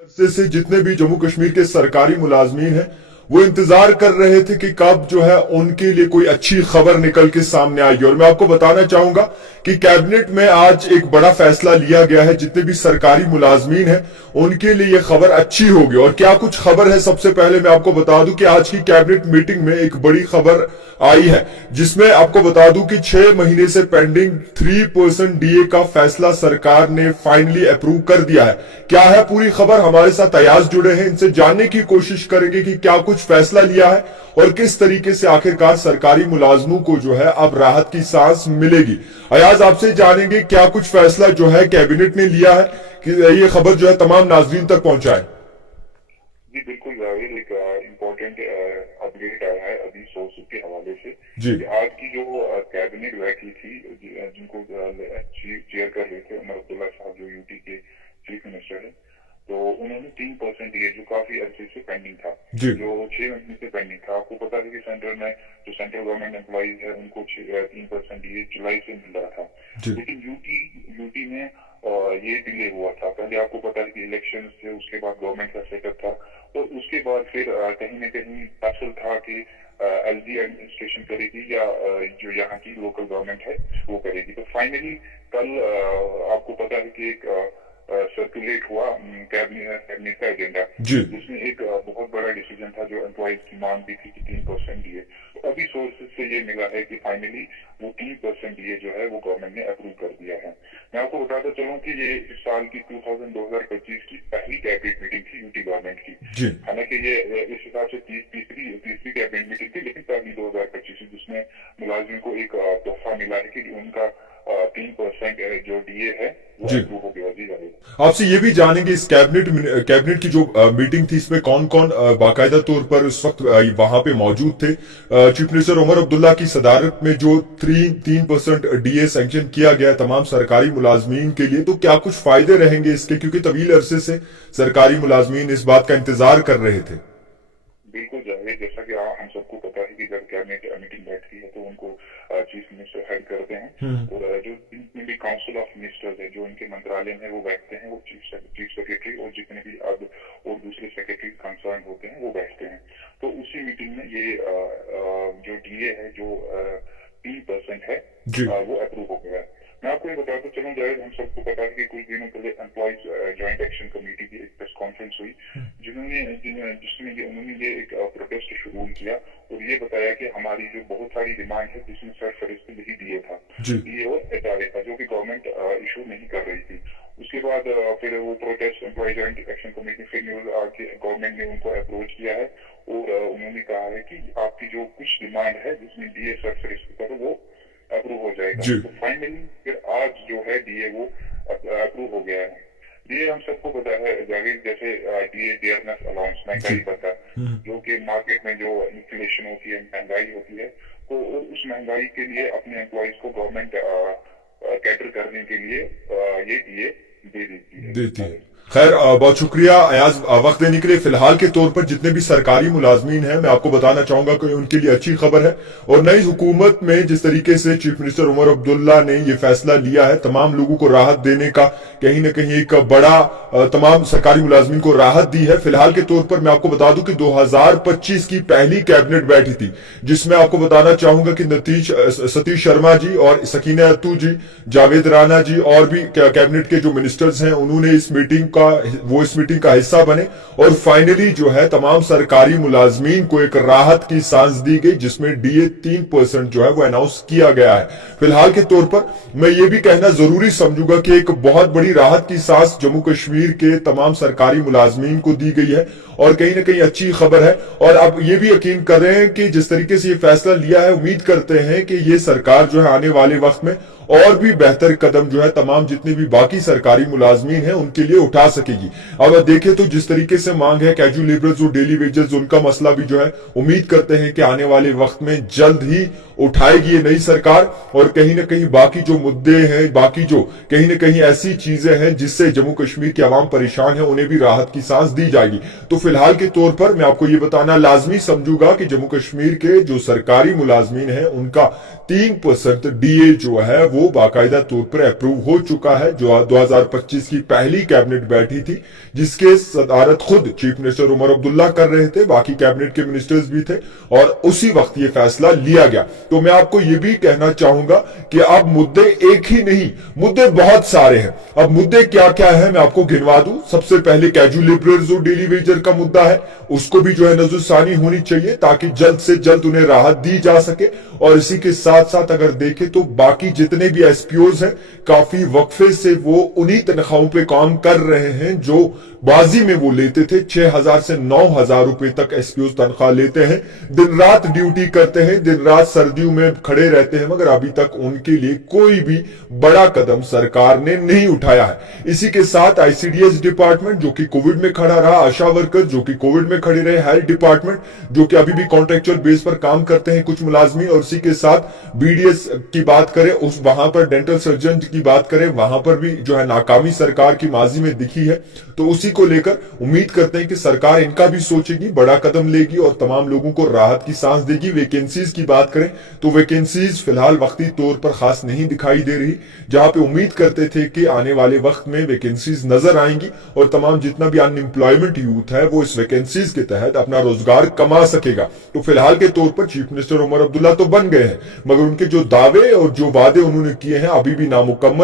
अरसे से जितने भी जम्मू कश्मीर के सरकारी मुलाजमीन हैं वो इंतजार कर रहे थे कि कब जो है उनके लिए कोई अच्छी खबर निकल के सामने आएगी। और मैं आपको बताना चाहूंगा कि कैबिनेट में आज एक बड़ा फैसला लिया गया है। जितने भी सरकारी मुलाजमीन हैं उनके लिए यह खबर अच्छी होगी। और क्या कुछ खबर है, सबसे पहले मैं आपको बता दूं कि आज की कैबिनेट मीटिंग में एक बड़ी खबर आई है, जिसमें आपको बता दूं कि 6 महीने से पेंडिंग 3% डीए का फैसला सरकार ने फाइनली अप्रूव कर दिया है। क्या है पूरी खबर, हमारे साथ अयाज जुड़े हैं, इनसे जानने की कोशिश करेंगे कि क्या कुछ फैसला लिया है और किस तरीके से आखिरकार सरकारी मुलाजमों को जो है अब राहत की सांस मिलेगी। अयाज, आपसे जानेंगे क्या कुछ फैसला जो है कैबिनेट ने लिया है कि ये खबर जो है तमाम नाजरीन तक पहुंचाए। जी बिल्कुल जावेद, एक इम्पोर्टेंट अपडेट आया है अभी सोर्सेज के हवाले से जी कि आज की जो कैबिनेट बैठी थी, जिनको चेयर कर रहे थे उमर अब्दुल्ला साहब, जो यूटी के चीफ मिनिस्टर है, तो उन्होंने 3% ये जो काफी अर्से से पेंडिंग था, जी जो 6 महीने से पेंडिंग था। आपको पता है कि सेंटर में जो सेंट्रल गवर्नमेंट एम्प्लॉइज है उनको 3% ये जुलाई से मिल रहा था, जी लेकिन यूटी में ये डिले हुआ था। पहले आपको पता है कि इलेक्शन थे, उसके बाद गवर्नमेंट का सेटअप था और उसके बाद फिर कहीं न कहीं असल था कि एलजी एडमिनिस्ट्रेशन करेगी या जो यहाँ की लोकल गवर्नमेंट है वो करेगी। तो फाइनली कल आपको पता है कि एक सर्कुलेट हुआ कैबिनेट का एजेंडा, जी जिसमें एक बहुत बड़ा डिसीजन था जो एम्प्लॉइज की मांग भी थी कि 3% दिए। तो अभी सोर्सेज से ये मिला है कि फाइनली वो 3% दिए जो है वो गवर्नमेंट ने अप्रूव कर दिया है। मैं आपको बताता चलूं कि ये इस साल की 2025 की पहली कैबिनेट मीटिंग थी यूटी गवर्नमेंट की। जी हालांकि ये इस हिसाब से तीसरी कैबिनेट मीटिंग थी, लेकिन पहली 2025 जिसमें मुलाजिम को एक तोहफा मिला है कि उनका 3% जो डीए है वो जी अप्रूव हो गया। जी आपसे ये भी जानेंगे इस कैबिनेट की जो मीटिंग थी इसमें कौन कौन बाकायदा तौर पर उस वक्त वहां पे मौजूद थे। चीफ मिनिस्टर उमर अब्दुल्ला की सदारत में जो 3% डीए सैंक्शन किया गया तमाम सरकारी मुलाजमीन के लिए, तो क्या कुछ फायदे रहेंगे इसके, क्योंकि तवील अरसे से सरकारी मुलाजमीन इस बात का इंतजार कर रहे थे। बिल्कुल जावेद, जैसा कि हम सबको पता है कि जब कैबिनेट मीटिंग बैठती है तो उनको चीफ मिनिस्टर हेड करते हैं और जो जितने भी काउंसिल ऑफ मिनिस्टर्स है जो इनके मंत्रालय में वो बैठते हैं, वो चीफ सेक्रेटरी और जितने भी अब और दूसरे सेक्रेटरी कंसर्न होते हैं वो बैठते हैं। तो उसी मीटिंग में ये जो डीए है जो 3% है वो अप्रूव हो गया है। मैं आपको ये बताता चलूं जावेद, हम सबको पता है कि कुछ दिनों पहले एम्प्लॉइज ज्वाइंट एक्शन कमेटी की एक प्रेस कॉन्फ्रेंस हुई, जिसमें उन्होंने ये एक प्रोटेस्ट शुरू किया और ये बताया कि हमारी जो बहुत सारी डिमांड है, जिसमें सरफहरिस्त ही दिए था, डीए और एचआरए था, जो कि गवर्नमेंट इशू नहीं कर रही थी। उसके बाद फिर वो protest employ joint action committee फिर गवर्नमेंट ने उनको अप्रोच किया है और उन्होंने कहा है कि आपकी जो कुछ डिमांड है जिसमें डीए सरफहरिस्त का, वो अप्रूव हो जाएगा। तो फाइनली फिर आज जो है डीए वो अप्रूव हो गया है। डीए हम सबको पता है जावेद, जैसे डीए डियरनेस अलाउंस, महंगाई भत्ता, जो कि मार्केट में जो इन्फ्लेशन होती है, महंगाई होती है, तो उस महंगाई के लिए अपने एम्प्लॉइज को गवर्नमेंट कैटर करने के लिए ये डीए दे देती है। खैर, बहुत शुक्रिया अयाज वक्त देने के लिए। फिलहाल के तौर पर जितने भी सरकारी मुलाजमीन हैं, मैं आपको बताना चाहूंगा कि उनके लिए अच्छी खबर है। और नई हुकूमत में जिस तरीके से चीफ मिनिस्टर उमर अब्दुल्ला ने ये फैसला लिया है तमाम लोगों को राहत देने का, कहीं ना कहीं एक बड़ा तमाम सरकारी मुलाजमीन को राहत दी है। फिलहाल के तौर पर मैं आपको बता दूं कि 2025 की पहली कैबिनेट बैठी थी, जिसमें आपको बताना चाहूंगा कि सतीश शर्मा जी और सकीना अत्तू जी, जावेद राणा जी और भी कैबिनेट के जो मिनिस्टर्स हैं उन्होंने इस मीटिंग का हिस्सा बने और फाइनली जो है तमाम सरकारी मुलाजमीन को एक राहत की सांस दी गई, जिसमें डीए 3% जो है वो अनाउंस किया गया है। फिलहाल के तौर पर मैं ये भी कहना जरूरी समझूंगा कि एक बहुत बड़ी राहत की सांस जम्मू कश्मीर के तमाम सरकारी मुलाजमीन को दी गई है और कहीं ना कहीं अच्छी खबर है। और अब ये भी यकीन कर रहे हैं कि जिस तरीके से ये फैसला लिया है, उम्मीद करते हैं कि ये सरकार जो है आने वाले वक्त में और भी बेहतर कदम जो है तमाम जितने भी बाकी सरकारी मुलाजमीन हैं उनके लिए उठा सकेगी। अब देखें तो जिस तरीके से मांग है कैजुअल लेबरर्स और डेली वेजेस, उनका मसला भी जो है उम्मीद करते हैं कि आने वाले वक्त में जल्द ही उठाएगी ये नई सरकार। और कहीं ना कहीं बाकी जो मुद्दे हैं, बाकी जो कहीं ना कहीं ऐसी चीजें हैं जिससे जम्मू कश्मीर की आवाम परेशान है, उन्हें भी राहत की सांस दी जाएगी। तो फिलहाल के तौर पर मैं आपको ये बताना लाजमी समझूंगा कि जम्मू कश्मीर के जो सरकारी मुलाजमीन हैं उनका 3% डीए जो है वो वो बाकायदा तौर पर अप्रूव हो चुका है, जो 2025 की पहली कैबिनेट बैठी थी, जिसके सदारत खुद चीफ मिनिस्टर उमर अब्दुल्ला कर रहे थे, बाकी कैबिनेट के मिनिस्टर्स भी थे, और उसी वक्त ये फैसला लिया गया। तो मैं आपको ये भी कहना चाहूंगा कि अब मुद्दे एक ही नहीं, मुद्दे बहुत सारे हैं। अब मुद्दे क्या क्या है मैं आपको गिनवा दूं। सबसे पहले कैजुअल लेबरर्स और डेली वेजर का मुद्दा है, उसको भी जो है नजुसानी होनी चाहिए ताकि जल्द से जल्द उन्हें राहत दी जा सके। और इसी के साथ साथ अगर देखें तो बाकी जितने भी एसपीओज हैं, काफी वक्फे से वो उन्हीं तनख्वाहों पे काम कर रहे हैं जो बाजी में वो लेते थे। 6,000 से 9,000 रुपए तक एसपीओज तनख्वाह लेते हैं, दिन रात ड्यूटी करते हैं, दिन रात सर्दियों में खड़े रहते हैं, मगर अभी तक उनके लिए कोई भी बड़ा कदम सरकार ने नहीं उठाया है। इसी के साथ आईसीडीएस डिपार्टमेंट जो कि कोविड में खड़ा रहा, आशा वर्कर जो कि कोविड में खड़े रहे, हेल्थ डिपार्टमेंट जो कि अभी भी कॉन्ट्रेक्चुअल बेस पर काम करते हैं कुछ मुलाजमी, और इसी के साथ बीडीएस की बात करें, उस वहां पर डेंटल सर्जन की बात करें, वहां पर भी जो है नाकामी सरकार की माजी में दिखी है। तो उसी को लेकर उम्मीद करते हैं कि सरकार इनका भी सोचेगी, बड़ा कदम लेगी और तमाम लोगों को राहत की सांस देगी। वैकेंसीज की बात करें तो वैकेंसीज फिलहाल वक्ती तौर पर खास नहीं दिखाई दे रही, जहां पे उम्मीद करते थे कि आने वाले वक्त में वैकेंसीज नजर आएंगी और तमाम जितना भी अनएम्प्लॉयमेंट यूथ है वो इस वैकेंसीज के तहत अपना रोजगार कमा सकेगा। तो फिलहाल के तौर पर चीफ मिनिस्टर उमर अब्दुल्ला तो बन गए हैं, मगर उनके जो दावे और जो वादे उन्होंने किए हैं अभी भी नामुकम्मल